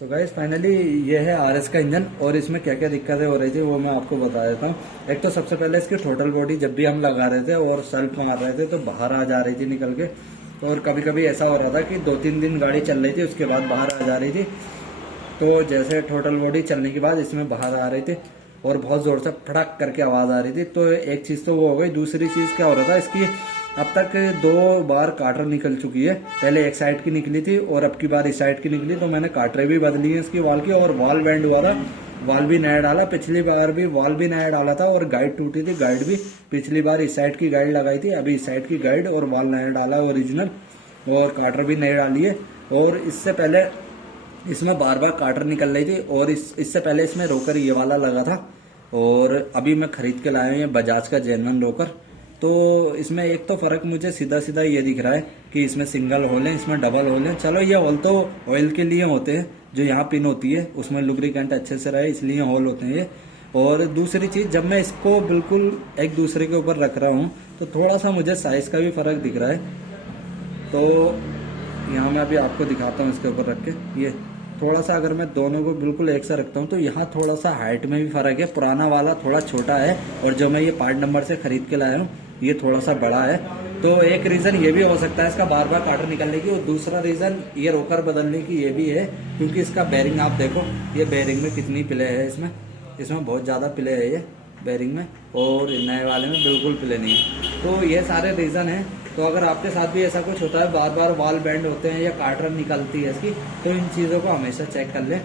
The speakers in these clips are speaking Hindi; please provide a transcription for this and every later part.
तो गाइस फाइनली ये है आरएस का इंजन और इसमें क्या क्या दिक्कतें हो रही थी वो मैं आपको बता देता हूँ। एक तो सबसे पहले इसकी टोटल बॉडी जब भी हम लगा रहे थे और सेल्फ मार रहे थे तो बाहर आ जा रही थी निकल के। और कभी कभी ऐसा हो रहा था कि 2-3 दिन गाड़ी चल रही थी उसके बाद बाहर आ जा रही थी। तो जैसे टोटल बॉडी चलने के बाद इसमें बाहर आ रही थी और बहुत जोर से फड़क करके आवाज आ रही थी। तो एक चीज तो वो हो गई। दूसरी चीज क्या हो रहा था, इसकी अब तक 2 बार काटर निकल चुकी है। पहले एक साइड की निकली थी और अब की बार इस साइड की निकली, तो मैंने काटरें भी बदली है इसकी वाल की और वाल बैंड हुआ था, वाल भी नया डाला। पिछली बार भी वाल भी नया डाला था और गाइड टूटी थी, गाइड भी पिछली बार इस साइड की गाइड लगाई थी, अभी इस साइड की गाइड और वाल नया डाला ओरिजिनल और काटर भी नई डाली है। और इससे पहले इसमें बार बार काटर निकल रही थी और इससे पहले इसमें रोकर ये वाला लगा था और अभी मैं खरीद के लाया हूँ ये बजाज का जेन्युइन रोकर। तो इसमें एक तो फर्क मुझे सीधा सीधा ये दिख रहा है कि इसमें सिंगल होल है, इसमें डबल होल है। चलो ये होल तो ऑयल के लिए होते हैं, जो यहाँ पिन होती है उसमें लुब्रिकेंट अच्छे से रहे इसलिए होल होते हैं ये। और दूसरी चीज, जब मैं इसको बिल्कुल एक दूसरे के ऊपर रख रहा हूँ तो थोड़ा सा मुझे साइज का भी फर्क दिख रहा है। तो यहाँ मैं अभी आपको दिखाता हूँ इसके ऊपर रख के। ये थोड़ा सा अगर मैं दोनों को बिल्कुल एक सा रखता हूँ तो यहाँ थोड़ा सा हाइट में भी फर्क है। पुराना वाला थोड़ा छोटा है और जो मैं ये पार्ट नंबर से खरीद के लाया हूँ ये थोड़ा सा बड़ा है। तो एक रीजन ये भी हो सकता है इसका बार बार काटर निकलने की, और दूसरा रीजन ये रोकर बदलने की ये भी है क्योंकि इसका बेरिंग आप देखो, ये बेरिंग में कितनी प्ले है, इसमें बहुत ज़्यादा प्ले है ये बेरिंग में, और नए वाले में बिल्कुल प्ले नहीं है। तो ये सारे रीज़न हैं। तो अगर आपके साथ भी ऐसा कुछ होता है, बार बार वाल बैंड होते हैं या काटर निकलती है इसकी, तो इन चीज़ों को हमेशा चेक कर लें,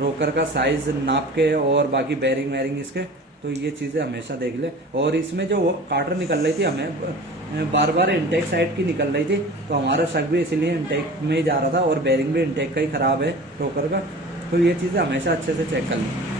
रोकर का साइज नाप के और बाकी बेरिंग वेरिंग इसके, तो ये चीज़ें हमेशा देख लें। और इसमें जो काटर निकल रही थी हमें बार बार इंटेक साइड की निकल रही थी, तो हमारा शक भी इसीलिए इंटेक में ही जा रहा था और बेरिंग भी इंटेक का ही खराब है रोकर का। तो ये चीज़ें हमेशा अच्छे से चेक कर लें।